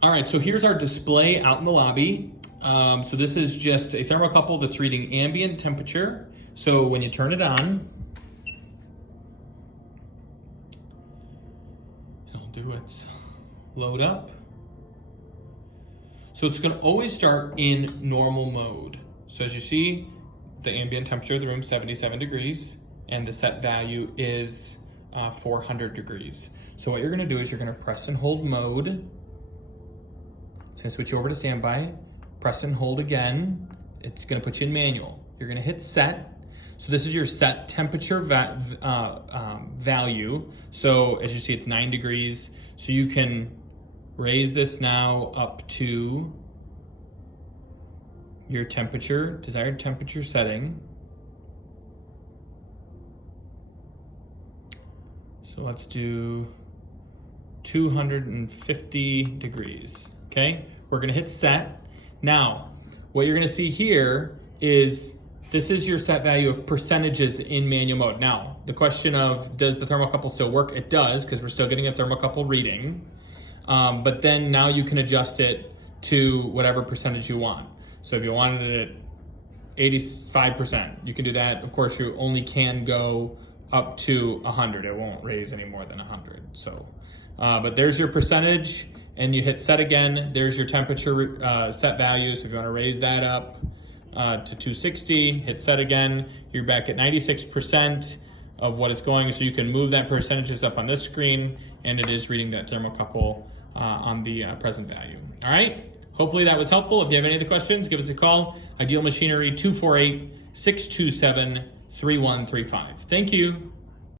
All right, so here's our display out in the lobby. So this is just a thermocouple that's reading ambient temperature. So when you turn it on, it'll do its load up. So it's gonna always start in normal mode. So as you see, the ambient temperature of the room is 77 degrees and the set value is 400 degrees. So what you're gonna do is you're gonna press and hold mode. It's gonna switch you over to standby. Press and hold again. It's gonna put you in manual. You're gonna hit set. So this is your set temperature value. So as you see, it's 9 degrees. So you can raise this now up to your temperature, desired temperature setting. So let's do 250 degrees. Okay, we're gonna hit set. Now, what you're gonna see here is this is your set value of percentages in manual mode. Now, the question of does the thermocouple still work? It does, because we're still getting a thermocouple reading. But then now you can adjust it to whatever percentage you want. So if you wanted it at 85%, you can do that. Of course, you only can go up to 100. It won't raise any more than 100. So, but there's your percentage. And you hit set again, there's your temperature set value. So if you wanna raise that up to 260, hit set again, you're back at 96% of what it's going. So you can move that percentages up on this screen and it is reading that thermocouple on the present value. All right, hopefully that was helpful. If you have any other questions, give us a call. Ideal Machinery 248-627-3135. Thank you.